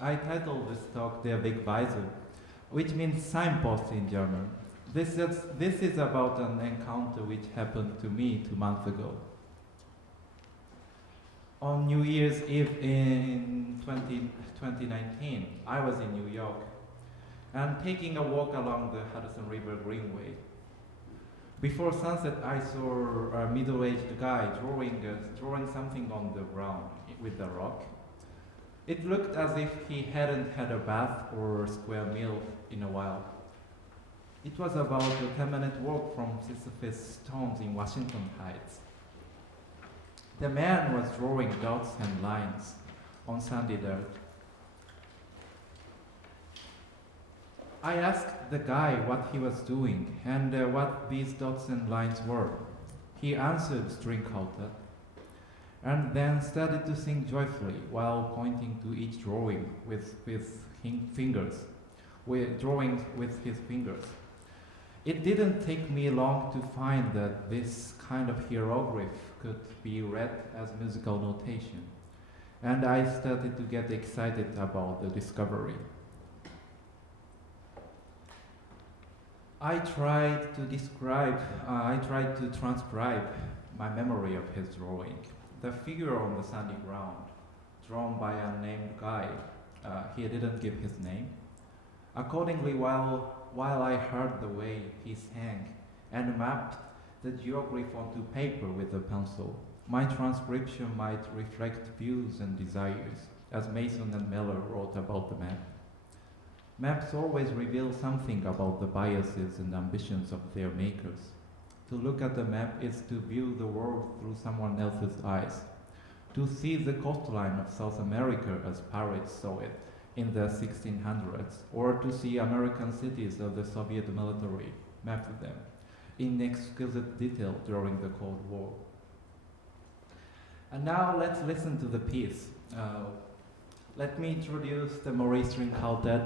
I titled this talk Der Wegweiser, which means signpost in German. This is about an encounter which happened to me 2 months ago. On New Year's Eve in 2019, I was in New York and taking a walk along the Hudson River Greenway. Before sunset, I saw a middle-aged guy drawing something on the ground with a rock. It looked as if he hadn't had a bath or a square meal in a while. It was about a 10-minute walk from Sisyphus Stones in Washington Heights. The man was drawing dots and lines on sandy dirt. I asked the guy what he was doing and what these dots and lines were. He answered Straing Quartet, and then started to sing joyfully while pointing to each drawing with his fingers. It didn't take me long to find that this kind of hieroglyph could be read as musical notation, and I started to get excited about the discovery. I tried to transcribe my memory of his drawing. The figure on the sandy ground, drawn by a named guy, he didn't give his name. Accordingly, while I heard the way he sang and mapped the geoglyph onto paper with a pencil, my transcription might reflect views and desires, as Mason and Miller wrote about the map. Maps always reveal something about the biases and ambitions of their makers. To look at the map is to view the world through someone else's eyes, to see the coastline of South America as pirates saw it in the 1600s, or to see American cities of the Soviet military mapped them in exquisite detail during the Cold War. And now let's listen to the piece. Let me introduce the Morii String Quartet.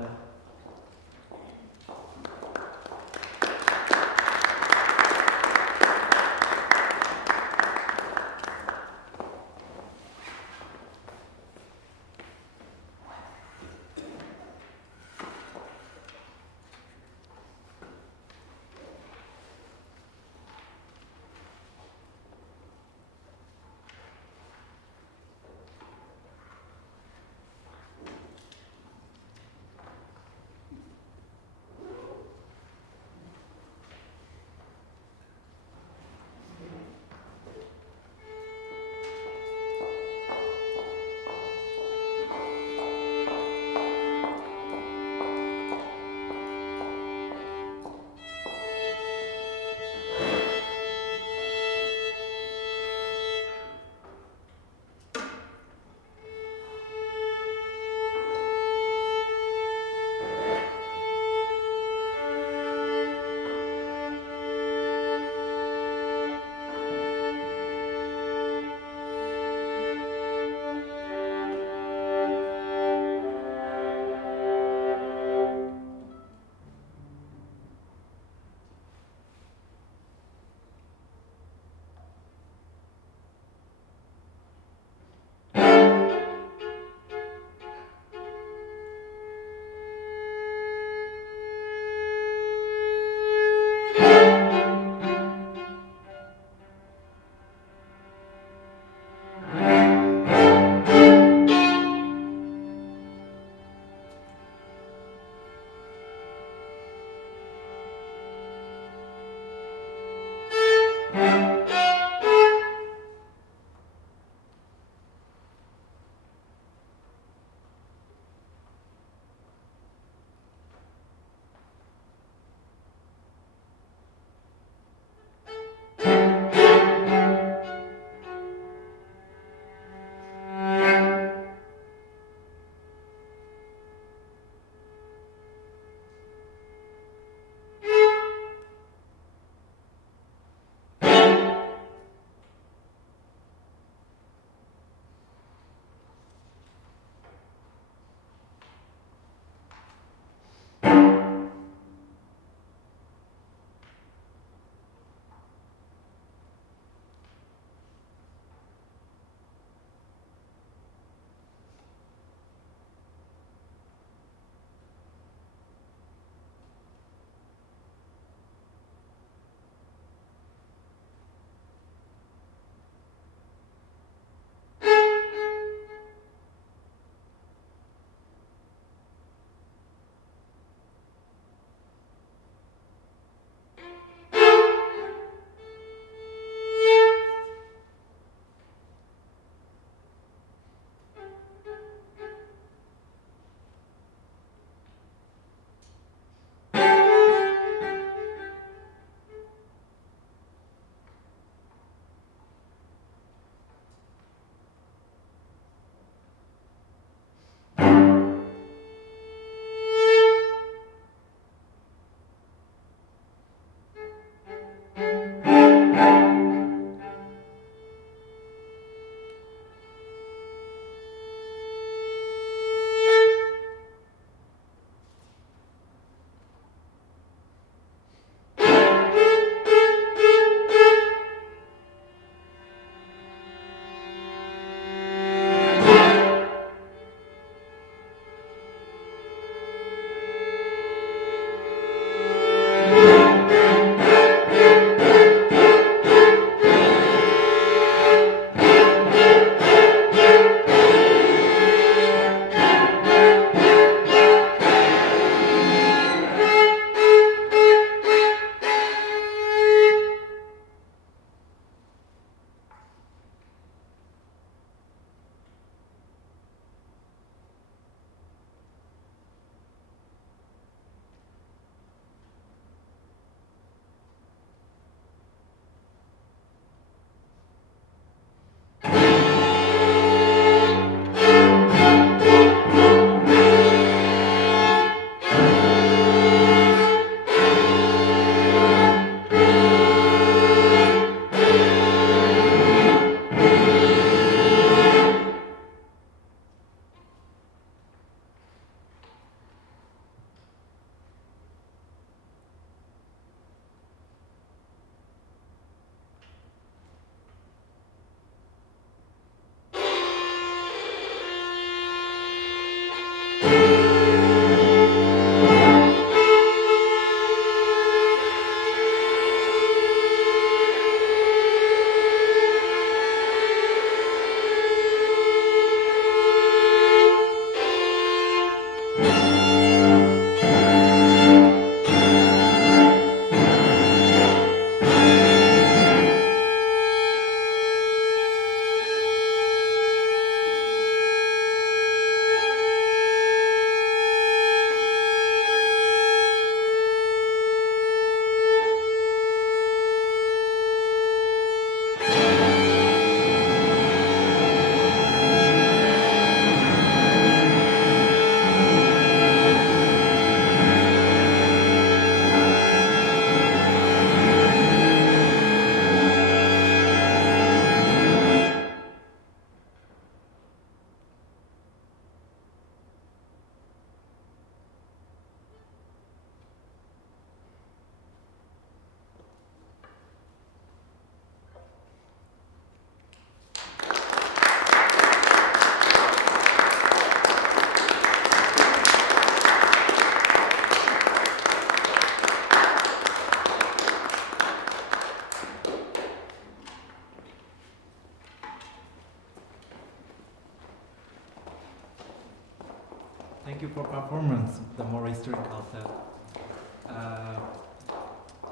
you for performance, the Morii String Quartet.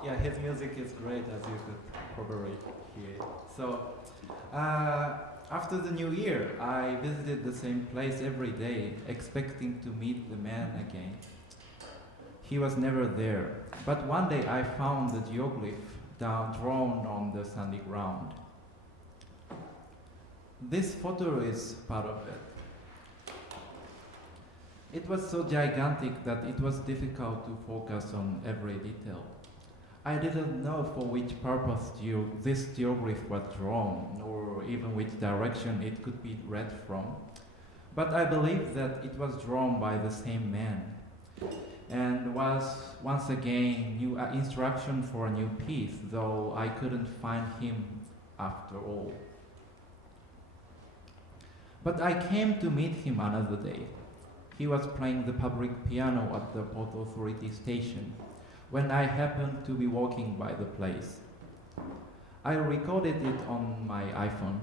Yeah, his music is great, as you could probably hear. So, after the new year, I visited the same place every day, expecting to meet the man again. He was never there, but one day I found the geoglyph drawn on the sandy ground. This photo is part of it. It was so gigantic that it was difficult to focus on every detail. I didn't know for which purpose this geoglyph was drawn, or even which direction it could be read from. But I believe that it was drawn by the same man, and was once again new instruction for a new piece, though I couldn't find him after all. But I came to meet him another day. He was playing the public piano at the Port Authority station when I happened to be walking by the place. I recorded it on my iPhone.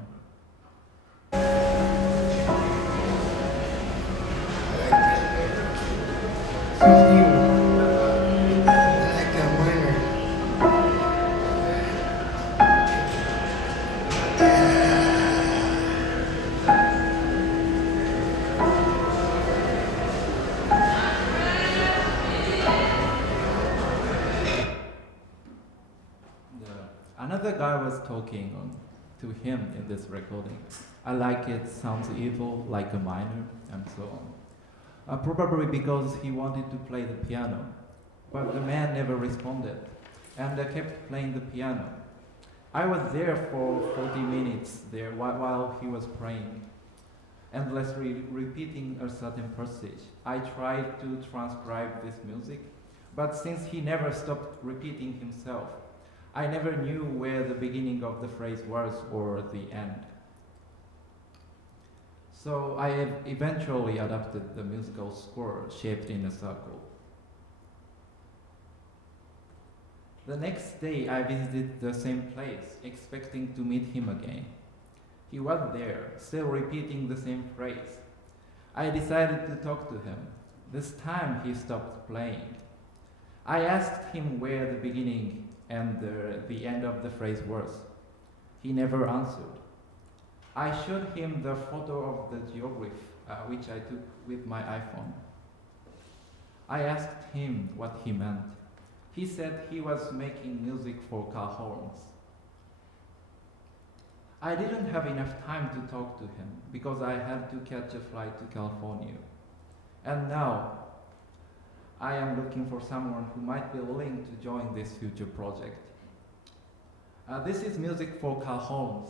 Another guy was talking to him in this recording. I like it, sounds evil, like a minor, and so on. Probably because he wanted to play the piano, but the man never responded, and kept playing the piano. I was there for 40 minutes there while he was playing, endlessly repeating a certain passage. I tried to transcribe this music, but since he never stopped repeating himself, I never knew where the beginning of the phrase was or the end. So I have eventually adapted the musical score shaped in a circle. The next day I visited the same place, expecting to meet him again. He was there, still repeating the same phrase. I decided to talk to him. This time he stopped playing. I asked him where the beginning and the end of the phrase was. He never answered. I showed him the photo of the geoglyph, which I took with my iPhone. I asked him what he meant. He said he was making music for car horns. I didn't have enough time to talk to him because I had to catch a flight to California. And now, I am looking for someone who might be willing to join this future project. This is music for car horns,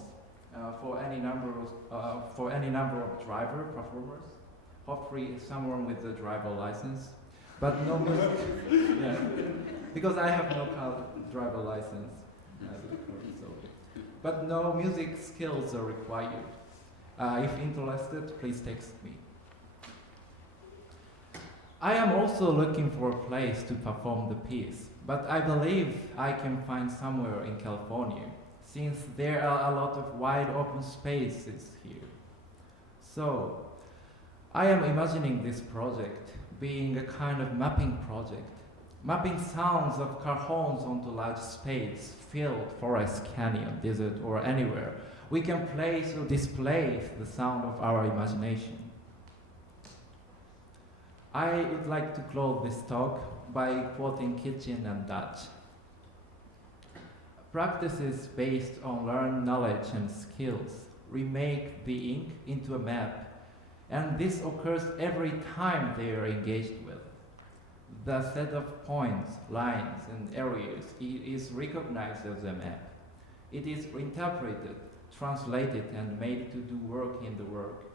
for any number of driver performers. Hopefully, someone with a driver license, but no music. Yeah, because I have no car driver license, but no music skills are required. If interested, please text me. I am also looking for a place to perform the piece, but I believe I can find somewhere in California, since there are a lot of wide open spaces here. So, I am imagining this project being a kind of mapping project, mapping sounds of car horns onto large space, field, forest, canyon, desert, or anywhere. We can place or display the sound of our imagination. I would like to close this talk by quoting Kitchen and Dutch. Practices based on learned knowledge and skills remake the ink into a map, and this occurs every time they are engaged with. The set of points, lines, and areas is recognized as a map. It is interpreted, translated, and made to do work in the work.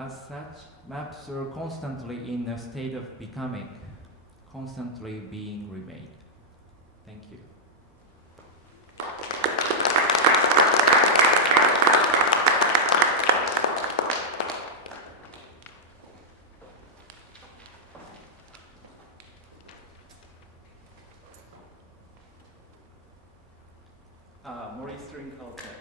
As such, maps are constantly in a state of becoming, constantly being remade. Thank you. Morii String Quartet.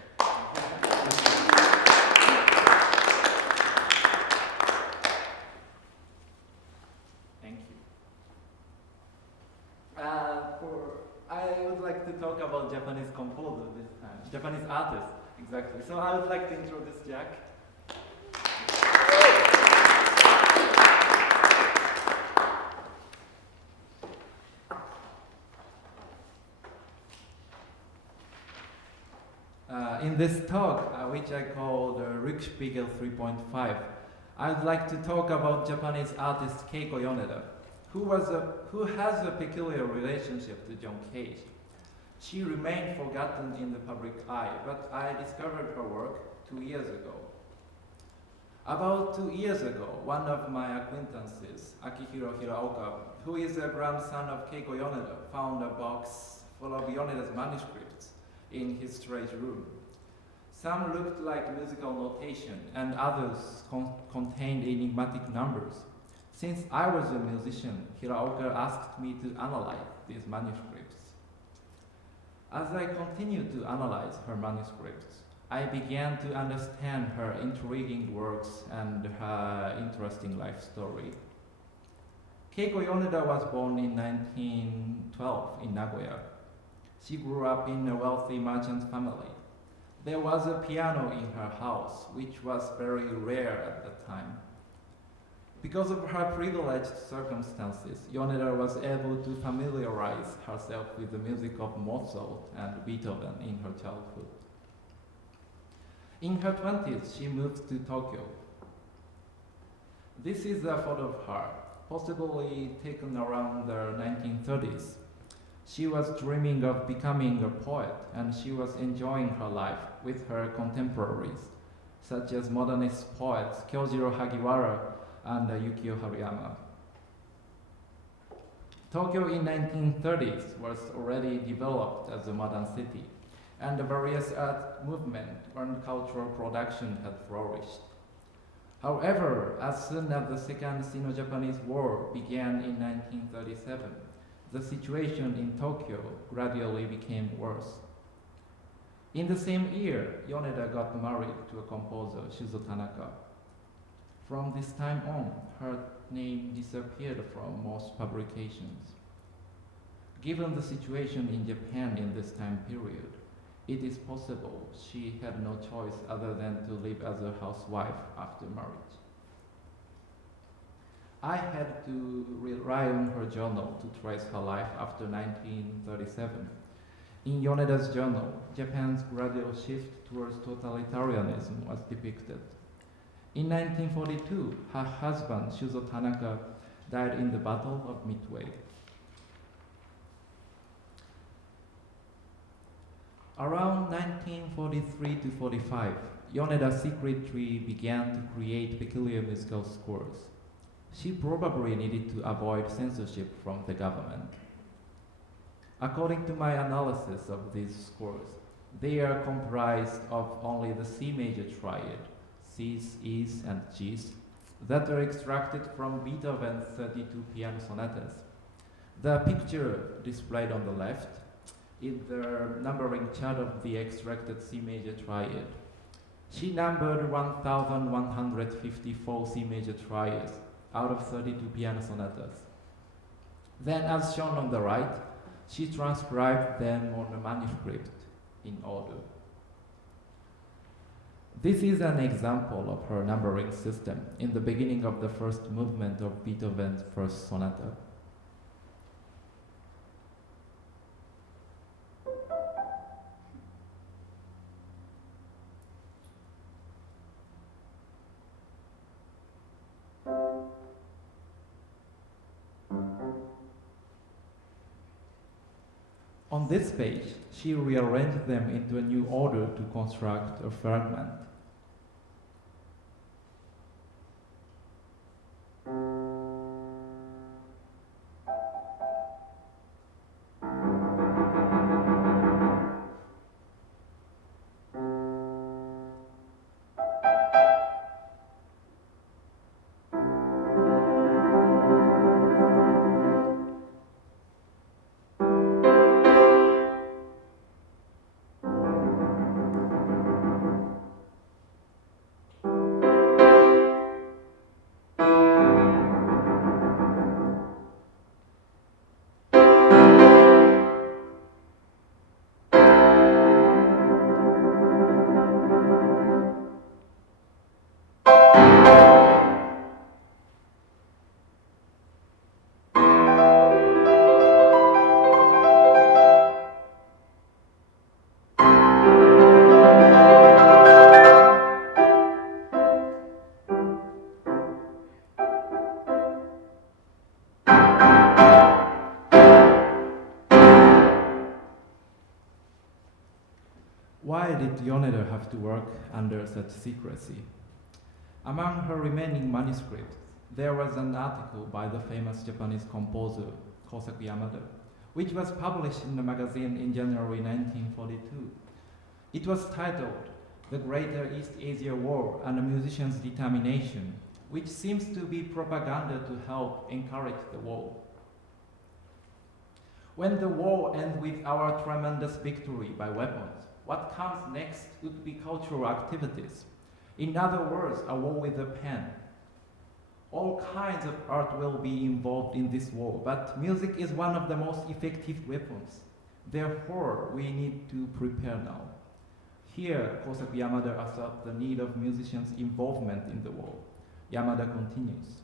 I would like to talk about Japanese composer this time, Japanese artist, exactly. So I would like to introduce Jack. In this talk, which I call the Rückspiegel 3.5, I would like to talk about Japanese artist Keiko Yoneda, who has a peculiar relationship to John Cage. She remained forgotten in the public eye, but I discovered her work 2 years ago. About 2 years ago, one of my acquaintances, Akihiro Hiraoka, who is a grandson of Keiko Yoneda, found a box full of Yoneda's manuscripts in his storage room. Some looked like musical notation, and others contained enigmatic numbers. Since I was a musician, Hiraoka asked me to analyze these manuscripts. As I continued to analyze her manuscripts, I began to understand her intriguing works and her interesting life story. Keiko Yoneda was born in 1912 in Nagoya. She grew up in a wealthy merchant family. There was a piano in her house, which was very rare at the time. Because of her privileged circumstances, Yoneda was able to familiarize herself with the music of Mozart and Beethoven in her childhood. In her 20s, she moved to Tokyo. This is a photo of her, possibly taken around the 1930s. She was dreaming of becoming a poet, and she was enjoying her life with her contemporaries, such as modernist poets Kyojiro Hagiwara and Yukio Haruyama. Tokyo in 1930s was already developed as a modern city, and the various art movement and cultural production had flourished. However, as soon as the Second Sino-Japanese War began in 1937, the situation in Tokyo gradually became worse. In the same year, Yoneda got married to a composer, Shuzo Tanaka. From this time on, her name disappeared from most publications. Given the situation in Japan in this time period, it is possible she had no choice other than to live as a housewife after marriage. I had to rely on her journal to trace her life after 1937. In Yoneda's journal, Japan's gradual shift towards totalitarianism was depicted. In 1942, her husband, Shuzo Tanaka, died in the Battle of Midway. Around 1943 to 45, Yoneda secretly began to create peculiar musical scores. She probably needed to avoid censorship from the government. According to my analysis of these scores, they are comprised of only the C major triad, C's, E's, and G's, that are extracted from Beethoven's 32 piano sonatas. The picture displayed on the left is the numbering chart of the extracted C major triad. She numbered 1,154 C major triads out of 32 piano sonatas. Then, as shown on the right, she transcribed them on a manuscript in order. This is an example of her numbering system in the beginning of the first movement of Beethoven's first sonata. On this page, she rearranged them into a new order to construct a fragment. Why did Yoneda have to work under such secrecy? Among her remaining manuscripts, there was an article by the famous Japanese composer Kosaku Yamada, which was published in the magazine in January 1942. It was titled The Greater East Asia War and a Musician's Determination, which seems to be propaganda to help encourage the war. When the war ends with our tremendous victory by weapons, what comes next would be cultural activities. In other words, a war with a pen. All kinds of art will be involved in this war, but music is one of the most effective weapons. Therefore, we need to prepare now. Here, Kosaku Yamada asserts the need of musicians' involvement in the war. Yamada continues.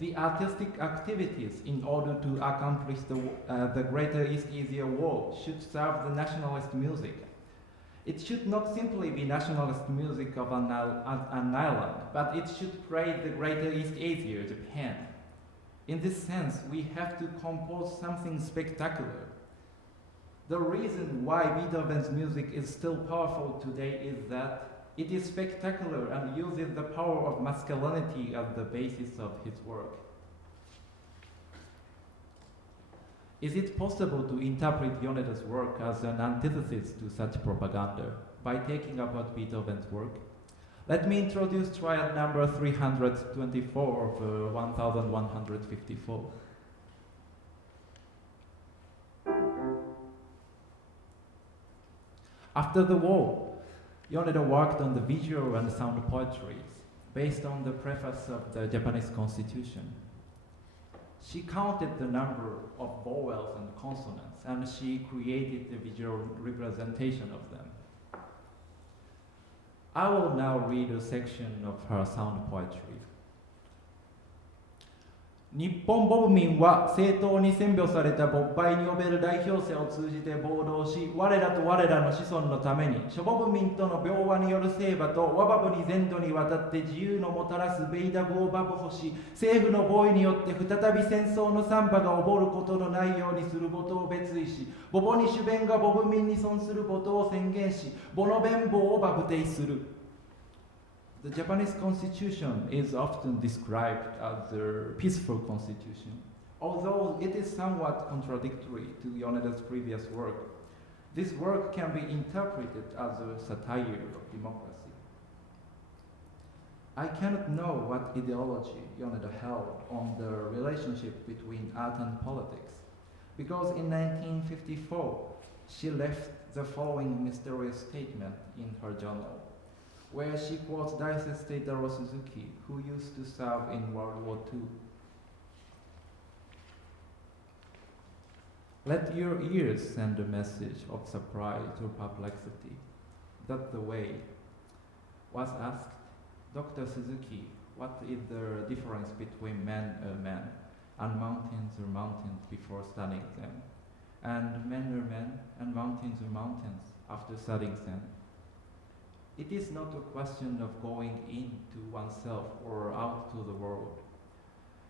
The artistic activities in order to accomplish the Greater East Asia War should serve the nationalist music. It should not simply be nationalist music of an island, but it should praise the Greater East Asia, Japan. In this sense, we have to compose something spectacular. The reason why Beethoven's music is still powerful today is that it is spectacular and uses the power of masculinity as the basis of his work. Is it possible to interpret Yoneda's work as an antithesis to such propaganda by taking apart Beethoven's work? Let me introduce trial number 324 of 1154. After the war, Yoneda worked on the visual and sound poetries based on the preface of the Japanese Constitution. She counted the number of vowels and consonants, and she created a visual representation of them. I will now read a section of her sound poetry. 日本ボブ民は正当に選挙された勃発に呼べる代表者を通じて暴動し、我らと我らの子孫のために諸ボブ民との平和による征馬とワバブに全土にわたって自由のもたらすベイダブをバブホし、政府の合意によって再び戦争の惨禍が起こることのないようにすることを決意し、ボボに主弁がボブ民に損することを宣言し、ボの弁法をバブテイする。The Japanese constitution is often described as a peaceful constitution, although it is somewhat contradictory to Yoneda's previous work. This work can be interpreted as a satire of democracy. I cannot know what ideology Yoneda held on the relationship between art and politics, because in 1954 she left the following mysterious statement in her journal, where she quotes Daisei Taro Suzuki, who used to serve in World War II. Let your ears send a message of surprise or perplexity. That's the way. Was asked, Dr. Suzuki, what is the difference between men are men and mountains are mountains before studying them, and men are men and mountains are mountains after studying them? It is not a question of going into oneself or out to the world.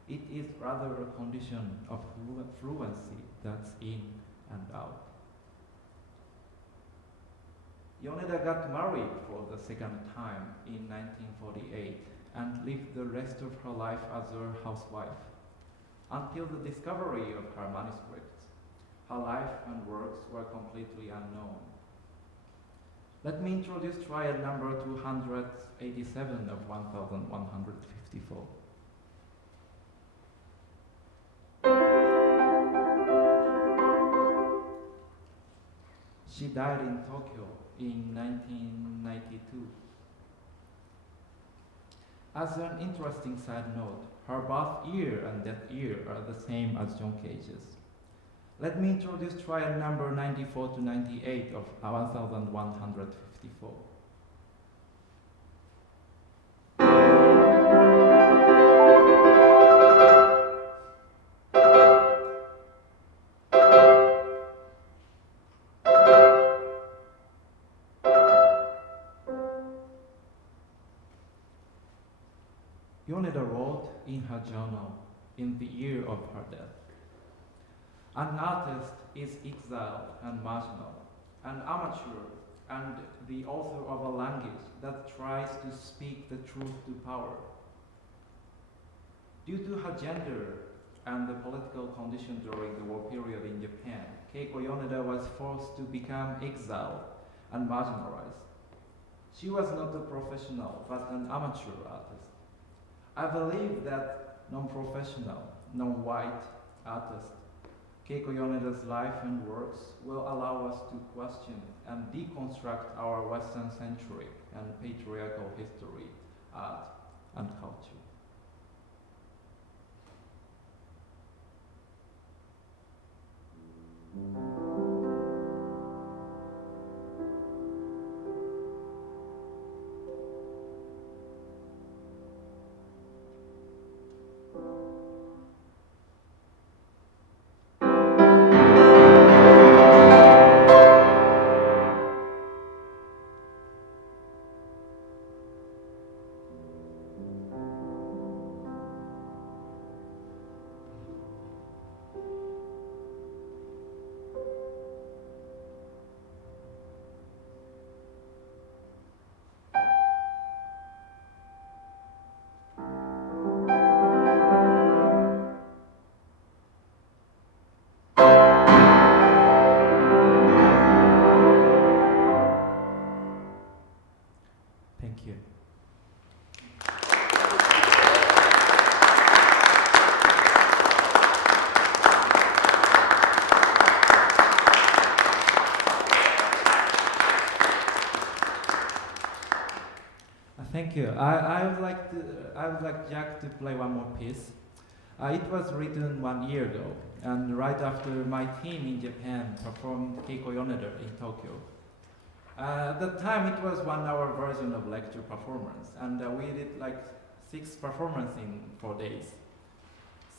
It is rather a condition of fluency that's in and out. Yoneda got married for the second time in 1948 and lived the rest of her life as a housewife. Until the discovery of her manuscripts, her life and works were completely unknown. Let me introduce trial number 287 of 1154. She died in Tokyo in 1992. As an interesting side note, her birth year and death year are the same as John Cage's. Let me introduce trial number 94 to 98 of 1154. Yoneda wrote in her journal in the year of her death, "An artist is exiled and marginal, an amateur, and the author of a language that tries to speak the truth to power. Due to her gender and the political condition during the war period in Japan, Keiko Yoneda was forced to become exiled and marginalized. She was not a professional, but an amateur artist. I believe that non-professional, non-white artist, Keiko Yoneda's life and works will allow us to question and deconstruct our Western-centric and patriarchal history, art, and culture. Thank you. Thank you. I would like Jack to play one more piece. It was written 1 year ago, and right after my team in Japan performed Keiko Yoneda in Tokyo. At the time, it was 1 hour version of lecture performance, and we did like 6 performances in 4 days.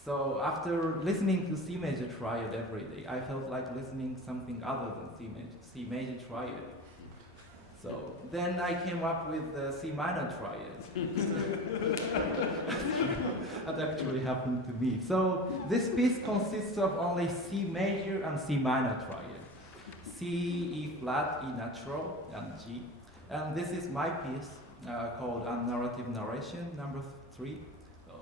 So after listening to C major triad every day, I felt like listening something other than C major triad. So then I came up with the C minor triad. That actually happened to me. So this piece consists of only C major and C minor triad. C, E flat, E natural, and G. And this is my piece called Unnarrative Narration III. So,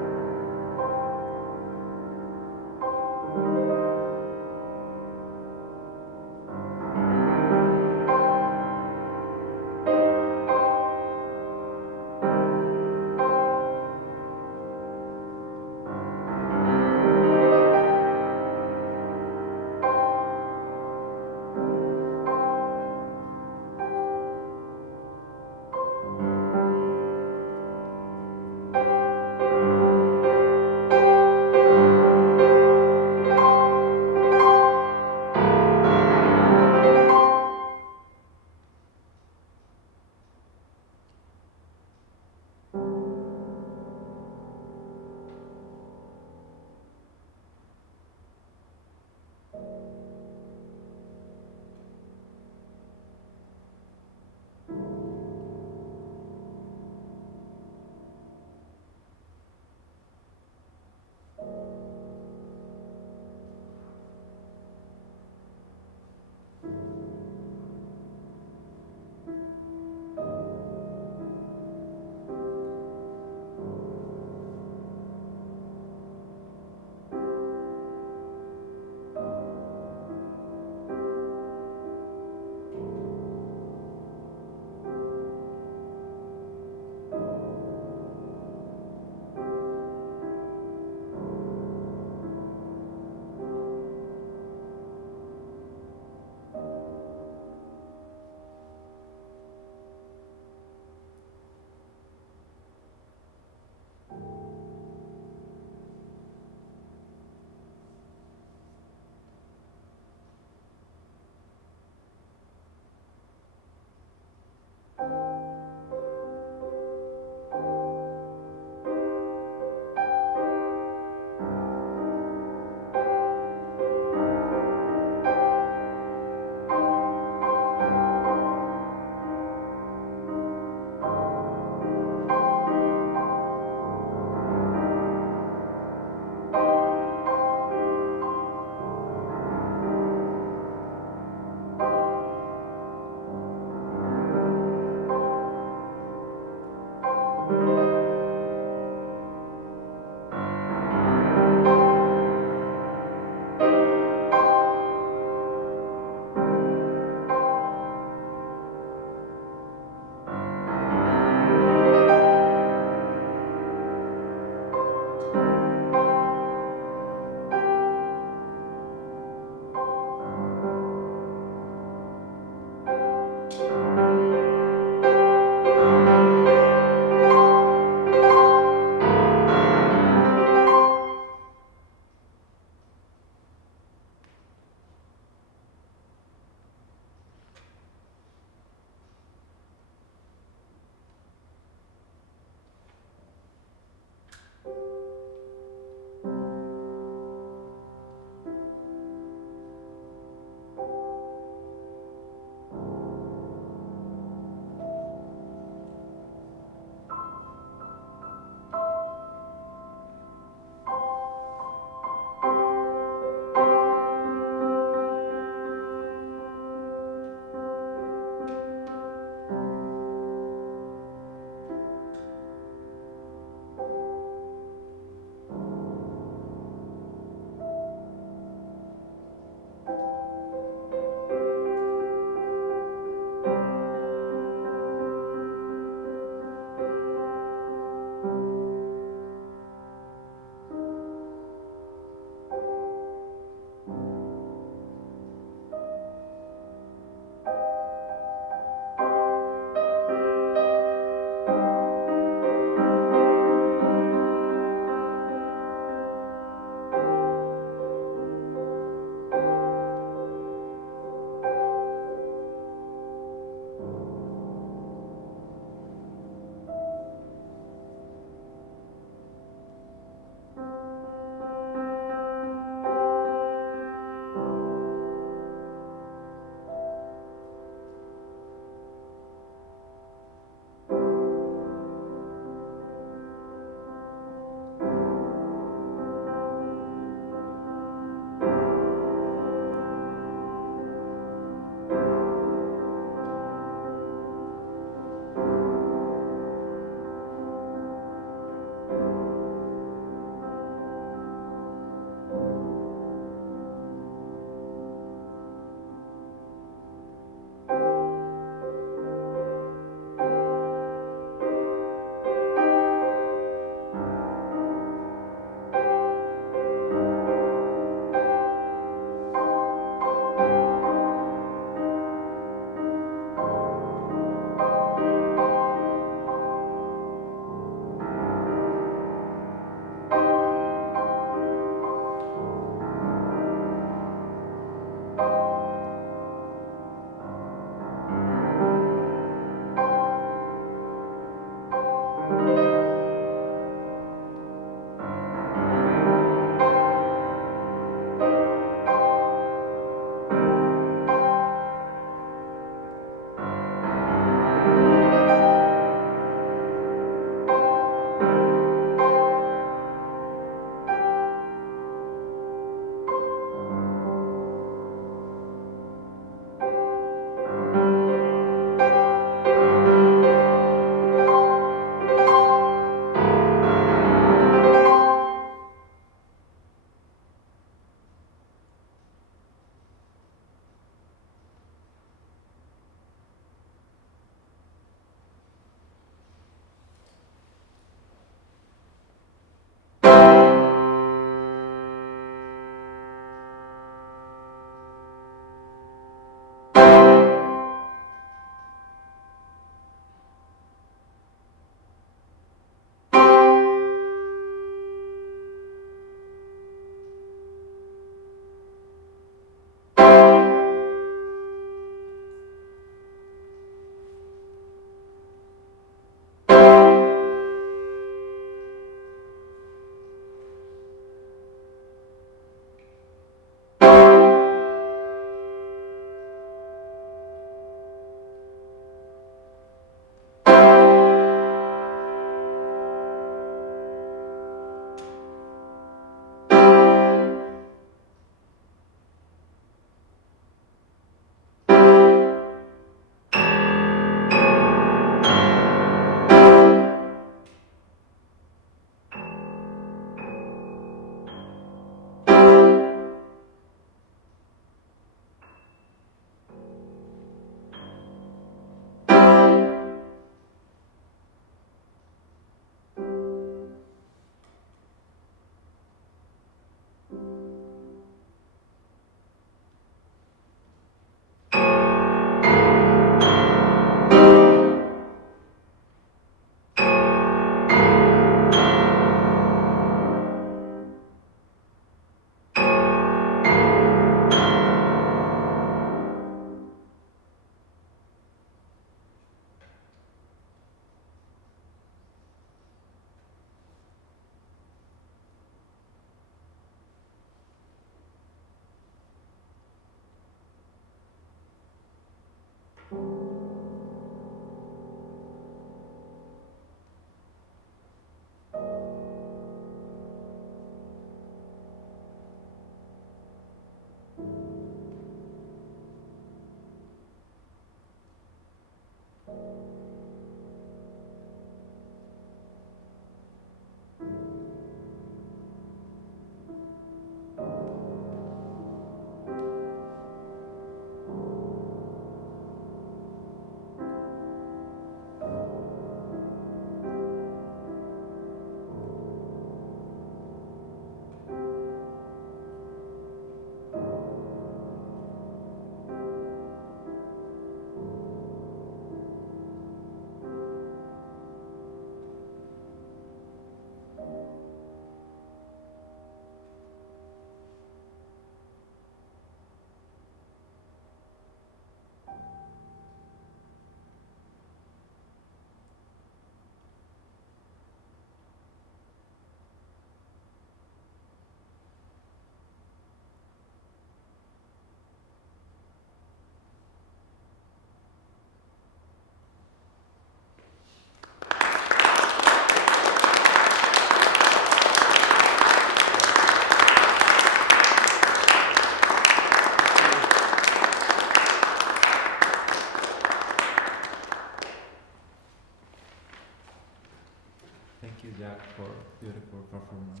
Thank you, Jack, for beautiful performance.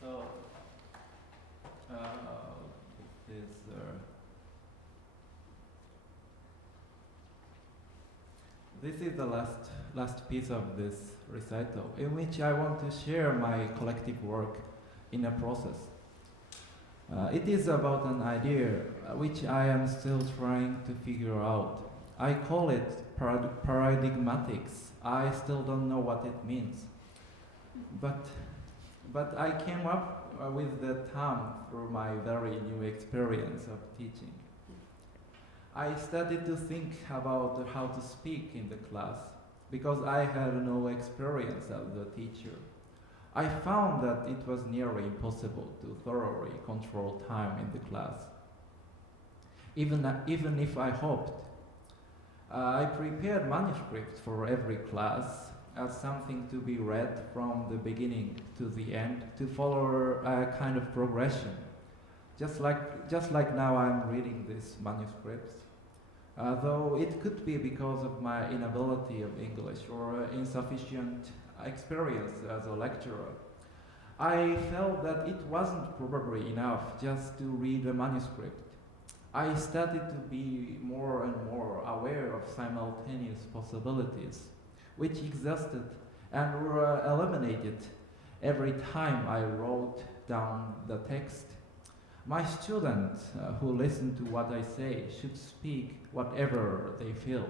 So, this is the last piece of this recital, in which I want to share my collective work in a process. It is about an idea which I am still trying to figure out. I call it paradigmatics. I still don't know what it means. But I came up with the term through my very new experience of teaching. I started to think about how to speak in the class because I had no experience as a teacher. I found that it was nearly impossible to thoroughly control time in the class. Even if I hoped. I prepared manuscripts for every class as something to be read from the beginning to the end to follow a kind of progression. Just like now I'm reading these manuscripts. Though it could be because of my inability of English or insufficient experience as a lecturer. I felt that it wasn't probably enough just to read a manuscript. I started to be more and more aware of simultaneous possibilities, which existed and were eliminated every time I wrote down the text. My students who listen to what I say should speak whatever they feel.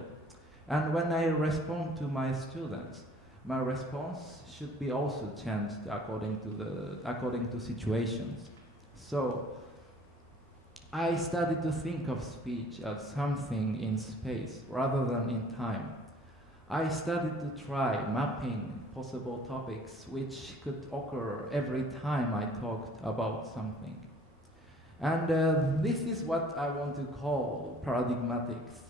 And when I respond to my students, my response should be also changed according to situations. So I started to think of speech as something in space rather than in time. I started to try mapping possible topics which could occur every time I talked about something. And this is what I want to call paradigmatics.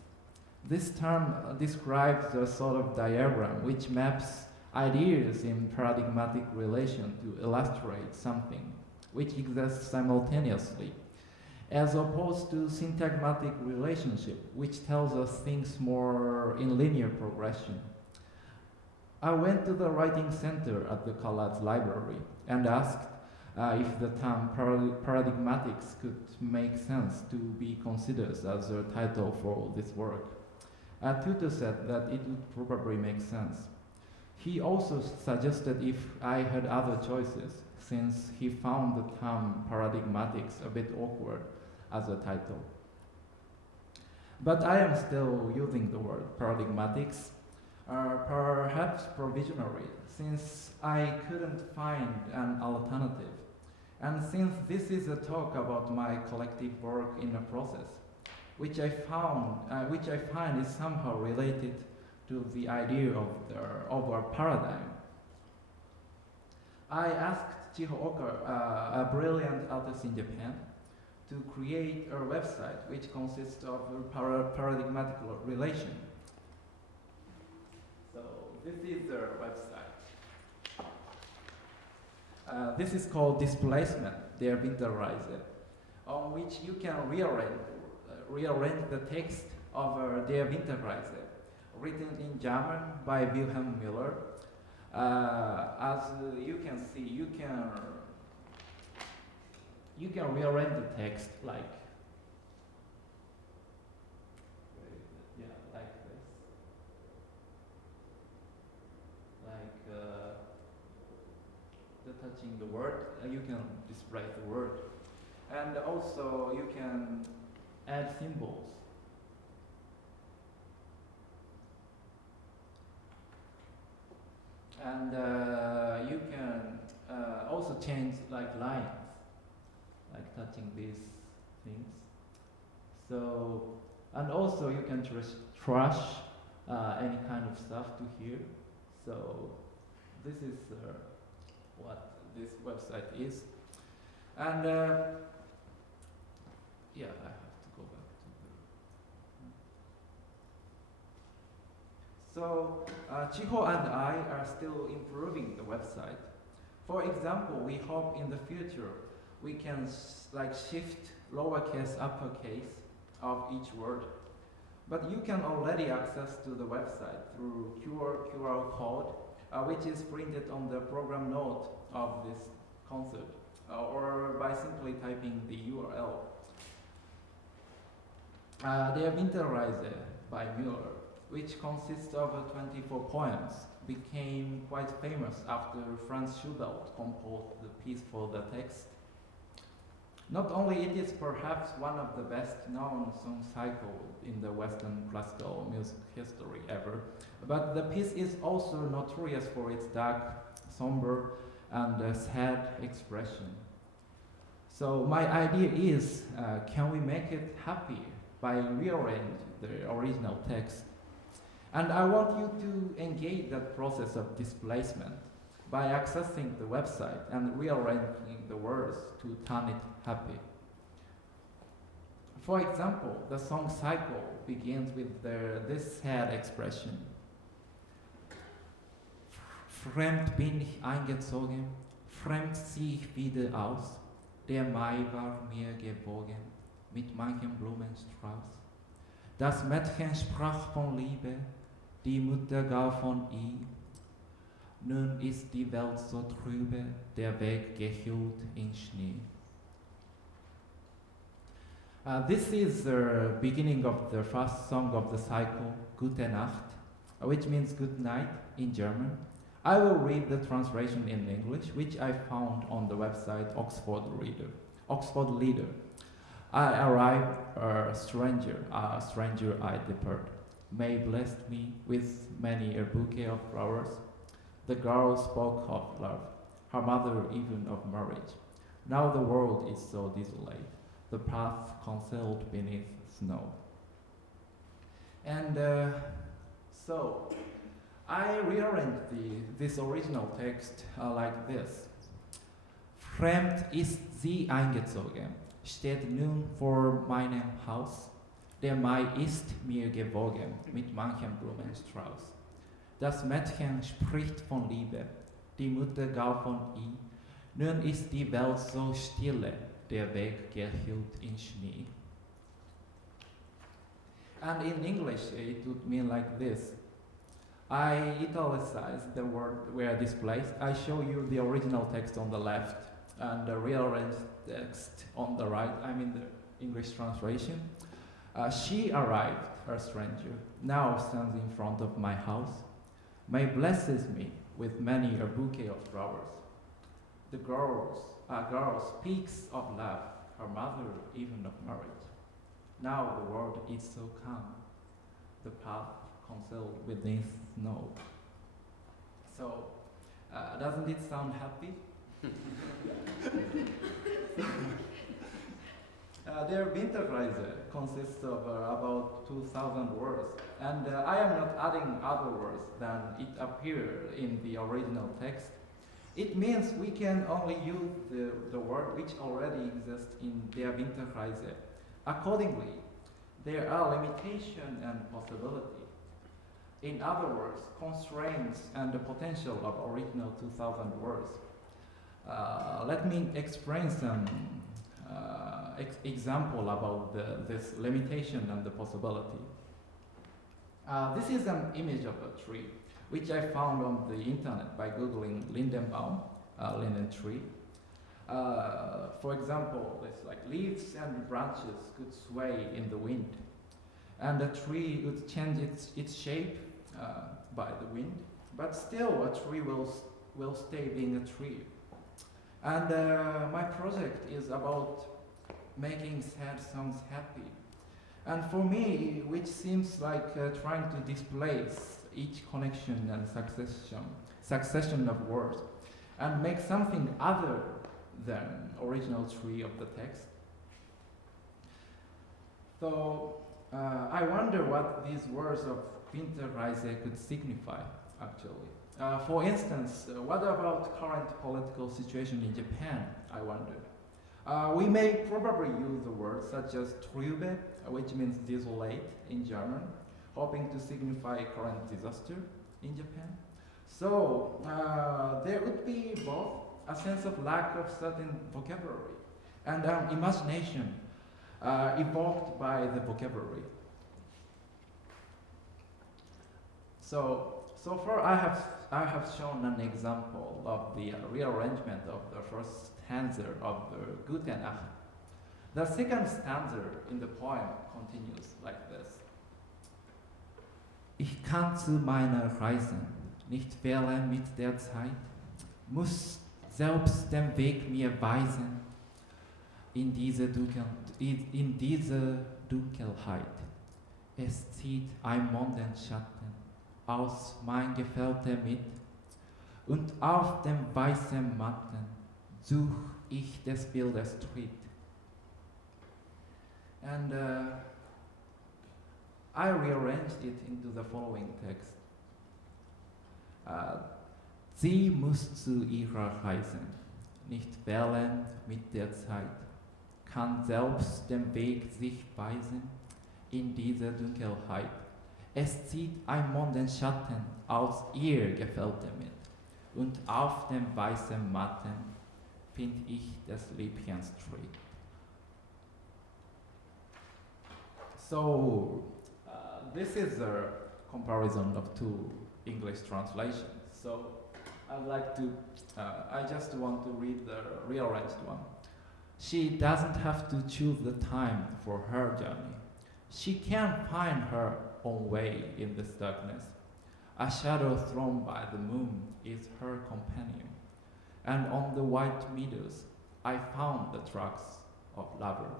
This term describes a sort of diagram which maps ideas in paradigmatic relation to illustrate something which exists simultaneously, as opposed to syntagmatic relationship, which tells us things more in linear progression. I went to the writing center at the CalArts library and asked if the term paradigmatics could make sense to be considered as a title for this work. A tutor said that it would probably make sense. He also suggested if I had other choices, since he found the term paradigmatics a bit awkward as a title. But I am still using the word paradigmatics, perhaps provisionally, since I couldn't find an alternative. And since this is a talk about my collective work in a process, which I find is somehow related to the idea of a paradigm. I asked Chiho Oka, a brilliant artist in Japan, to create a website which consists of a paradigmatic relation. So this is their website. This is called Displacement, their Winterreise, on which you can rearrange the text of their Winterreise, written in German by Wilhelm Müller. As you can see, you can rearrange the text like this, like touching the word. You can display the word, and also you can add symbols. And you can also change like lines, like touching these things. So, and also you can trash any kind of stuff to here. So this is what this website is. And yeah, I have to go back to the. So Chiho and I are still improving the website. For example, we hope in the future we can like shift lowercase, uppercase of each word. But you can already access to the website through QR code, which is printed on the program note of this concert, or by simply typing the URL. Der Winterreise by Müller, which consists of 24 poems, became quite famous after Franz Schubert composed the piece for the text. Not only it is perhaps one of the best known song cycles in the Western classical music history ever, but the piece is also notorious for its dark, somber, and sad expression. So my idea is, can we make it happy by rearranging the original text? And I want you to engage that process of displacement by accessing the website and rearranging the words to turn it happy. For example, the song cycle begins with this sad expression. Fremd bin ich eingezogen, fremd zieh ich wieder aus, der Mai war mir gewogen, mit manchem Blumenstrauß. Das Mädchen sprach von Liebe, die Mutter gar von ihr. Nun ist die Welt so trübe, der Weg gehüllt in Schnee. This is the beginning of the first song of the cycle, Gute Nacht, which means good night in German. I will read the translation in English, which I found on the website Oxford Leader. I arrive a stranger I depart. May blessed me with many a bouquet of flowers. The girl spoke of love, her mother even of marriage. Now the world is so desolate, the path concealed beneath snow. And so I rearranged this original text like this. Fremd ist sie eingezogen, steht nun vor meinem Haus. Der Mai ist mir gewogen mit manchem Blumenstrauß. Das Mädchen spricht von Liebe, die Mutter gar von ihr. Nun ist die Welt so stille, der Weg gehüllt in Schnee. And in English, it would mean like this. I italicize the word where displaced. I show you the original text on the left and the rearranged text on the right. I mean the English translation. She arrived, a stranger, now stands in front of my house. May blesses me with many a bouquet of flowers. The girl speaks of love, her mother even of marriage. Now the world is so calm, the path concealed beneath snow. So, doesn't it sound happy? Their Winterreise consists of about 2,000 words, and I am not adding other words than it appeared in the original text. It means we can only use the word which already exists in der Winterreise. Accordingly, there are limitations and possibility. In other words, constraints and the potential of original 2000 words. Let me explain some example about this limitation and the possibility. This is an image of a tree, which I found on the internet by Googling Lindenbaum, linden tree. For example, it's like leaves and branches could sway in the wind, and the tree would change its shape by the wind, but still a tree will stay being a tree. And my project is about making sad songs happy. And for me, which seems like trying to displace each connection and succession of words, and make something other than original tree of the text. So I wonder what these words of Winterreise could signify, actually. For instance, what about current political situation in Japan, I wondered. We may probably use the words such as trübe, which means desolate in German, hoping to signify current disaster in Japan. So there would be both a sense of lack of certain vocabulary and imagination evoked by the vocabulary. So far I have shown an example of the rearrangement of the first stanza of the Gute Nacht. The second stanza in the poem continues like this. Ich kann zu meiner Reise nicht wählen mit der Zeit, muss selbst den Weg mir weisen in diese Dunkelheit. Es zieht ein Mondenschatten aus mein Gefährte mit, und auf dem weißen Matten such ich des Bildes Tritt. And I rearranged it into the following text. Sie muss zu ihrer Reise nicht wählen mit der Zeit, kann selbst den Weg sich weisen in diese Dunkelheit. Es zieht ein Mondenschatten aus ihr Gefährte mit, und auf dem weißen Matten find ich des Liebchens Tritt. So, this is a comparison of two English translations. So, I'd like to, I just want to read the rearranged one. She doesn't have to choose the time for her journey. She can find her own way in this darkness. A shadow thrown by the moon is her companion. And on the white meadows, I found the tracks of lover.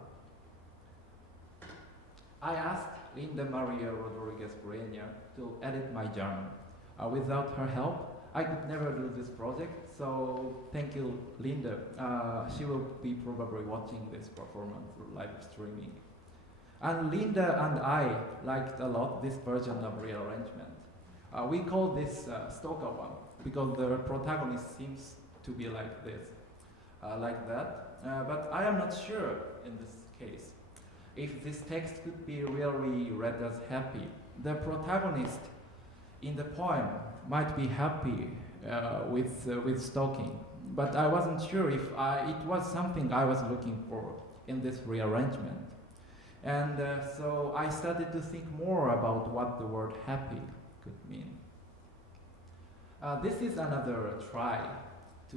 I asked Linda Maria Rodriguez Breña to edit my journal. Without her help, I could never do this project, so thank you, Linda. She will be probably watching this performance through live streaming. And Linda and I liked a lot this version of rearrangement. We call this Stalker one, because the protagonist seems to be like this, like that. But I am not sure in this case if this text could be really read as happy. The protagonist in the poem might be happy with stalking, but I wasn't sure if it was something I was looking for in this rearrangement. And so I started to think more about what the word happy could mean. This is another try to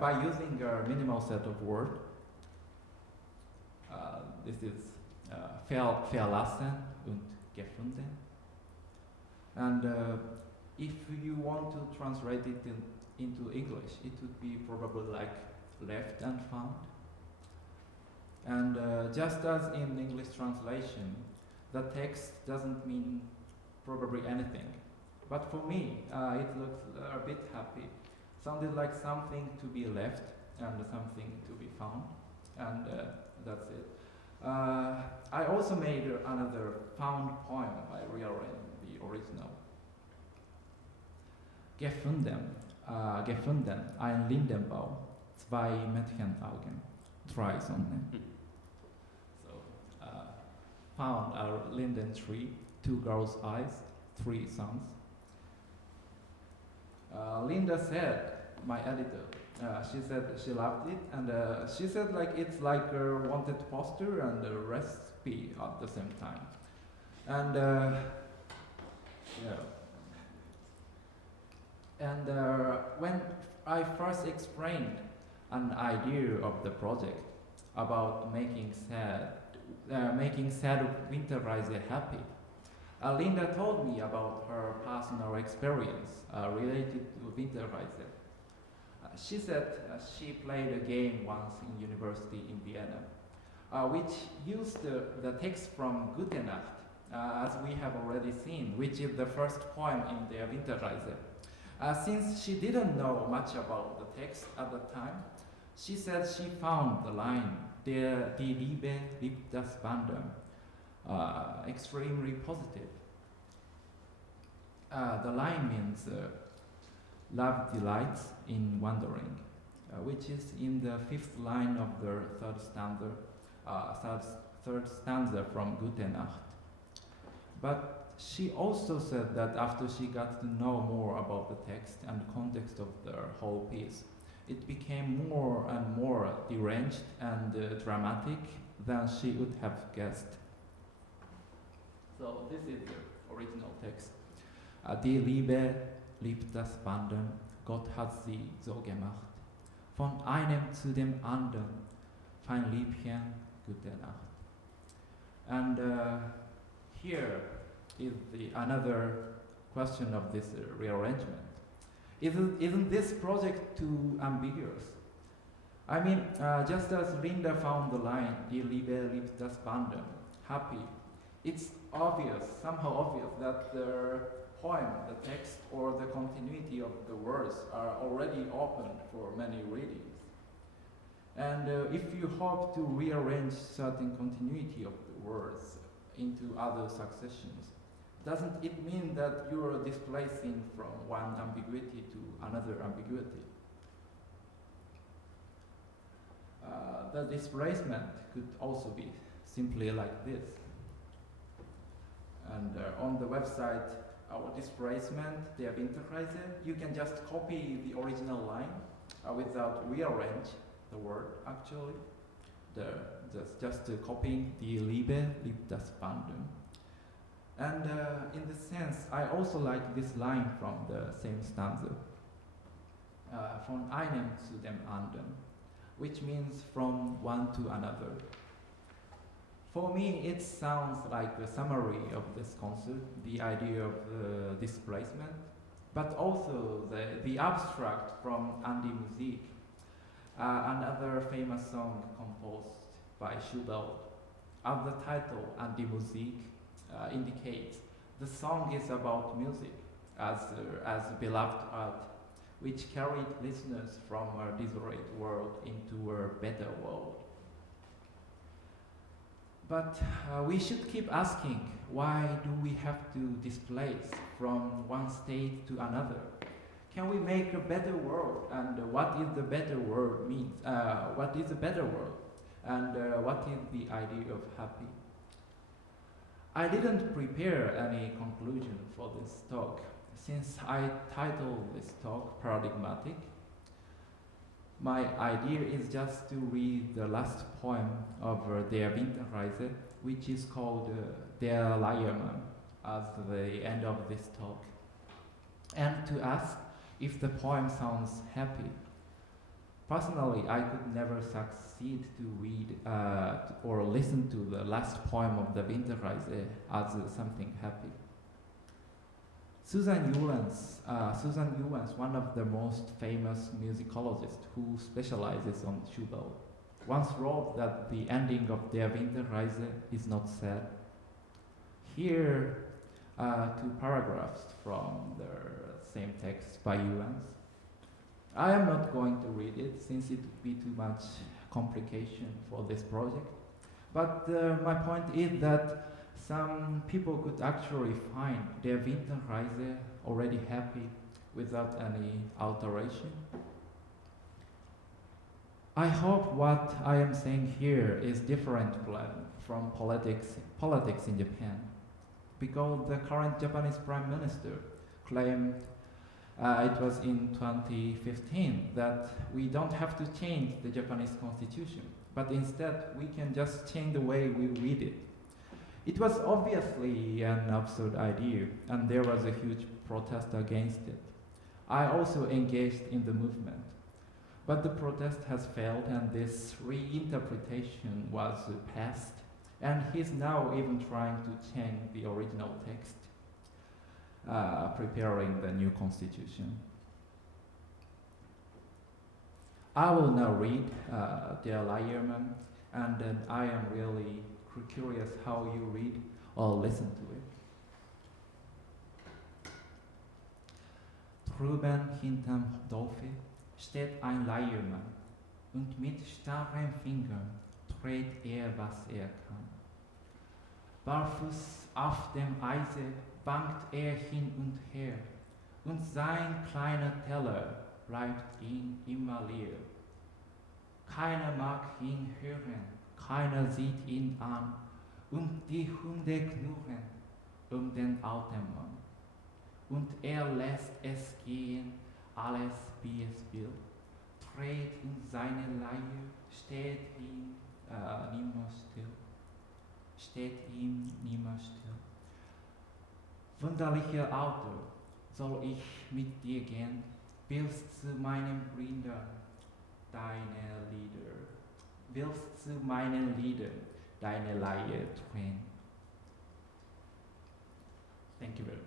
by using a minimal set of words. This is verlassen und gefunden. And if you want to translate it into English, it would be probably like left and found. And just as in English translation, the text doesn't mean probably anything. But for me, it looks a bit happy. Sounded like something to be left and something to be found. And that's it. I also made another found poem by rearranging the original. Gefunden. gefunden, ein Lindenbau, zwei Mädchenaugen, drei Sonnen. So, found a linden tree, two girls' eyes, three suns. Linda said, my editor, she said she loved it, and she said like it's like a wanted poster and a recipe at the same time. And yeah. And when I first explained an idea of the project about making sad Winterreise happy, Linda told me about her personal experience related to Winterreise. She said she played a game once in university in Vienna, which used the text from Gute Nacht, as we have already seen, which is the first poem in the Winterreise. Since she didn't know much about the text at the time, she said she found the line, Die Liebe liebt das Wandern, extremely positive. The line means love delights in wandering, which is in the fifth line of the third stanza from Gute Nacht. But she also said that after she got to know more about the text and context of the whole piece, it became more and more deranged and dramatic than she would have guessed. So this is the original text. Die Liebe liebt das Wandern, Gott hat sie so gemacht. Von einem zu dem anderen, fein Liebchen, gute Nacht. And here is another question of this rearrangement. Isn't this project too ambiguous? I mean, just as Linda found the line, Die Liebe liebt das Wandern, happy, it's obvious, somehow obvious, that the poem, the text, or the continuity of the words are already open for many readings. And if you hope to rearrange certain continuity of the words into other successions, doesn't it mean that you are displacing from one ambiguity to another ambiguity? The displacement could also be simply like this. And on the website, our displacement, der Winterreise, you can just copy the original line without rearrange the word actually. Just copying Die Liebe liebt das Wandern. And in this sense, I also like this line from the same stanza, von einem zu dem anderen, which means from one to another. For me, it sounds like a summary of this concept, the idea of displacement, but also the abstract from An die Musik, another famous song composed by Schubert. As the title, An die Musik, indicates, the song is about music as beloved art, which carried listeners from a desolate world into a better world. But we should keep asking, why do we have to displace from one state to another? Can we make a better world? And what is the better world means? What is a better world? And what is the idea of happy? I didn't prepare any conclusion for this talk, since I titled this talk Paradigmatic. My idea is just to read the last poem of Der Winterreise, which is called Der Leiermann, as the end of this talk, and to ask if the poem sounds happy. Personally, I could never succeed to read or listen to the last poem of the Winterreise as something happy. Susan Ewens, one of the most famous musicologists who specializes on Schubert, once wrote that the ending of Der Winterreise is not sad. Here, two paragraphs from the same text by Ewens. I am not going to read it since it would be too much complication for this project. But my point is that some people could actually find Der Winterreise already happy without any alteration. I hope what I am saying here is different from politics in Japan, because the current Japanese Prime Minister claimed it was in 2015 that we don't have to change the Japanese constitution, but instead we can just change the way we read it. It was obviously an absurd idea, and there was a huge protest against it. I also engaged in the movement. But the protest has failed, and this reinterpretation was passed, and he's now even trying to change the original text, preparing the new constitution. I will now read Der Leiermann, and then I am really curious how you read or listen to it. Drüben hinterm Dorfe steht ein Leiermann, und mit starren Fingern dreht was kann. Barfuß auf dem Eise wankt hin und her, und sein kleiner Teller bleibt ihm immer leer. Keiner mag ihn hören, keiner sieht ihn an, und die Hunde knurren den alten Mann. Und lässt es gehen, alles wie es will, dreht in seine Leier, steht ihm nimmer still. Wunderlicher Autor, soll ich mit dir gehen, willst zu meinen Brüdern deine Lieder, willst zu meinen Liedern deine Leier drehen. Thank you very much.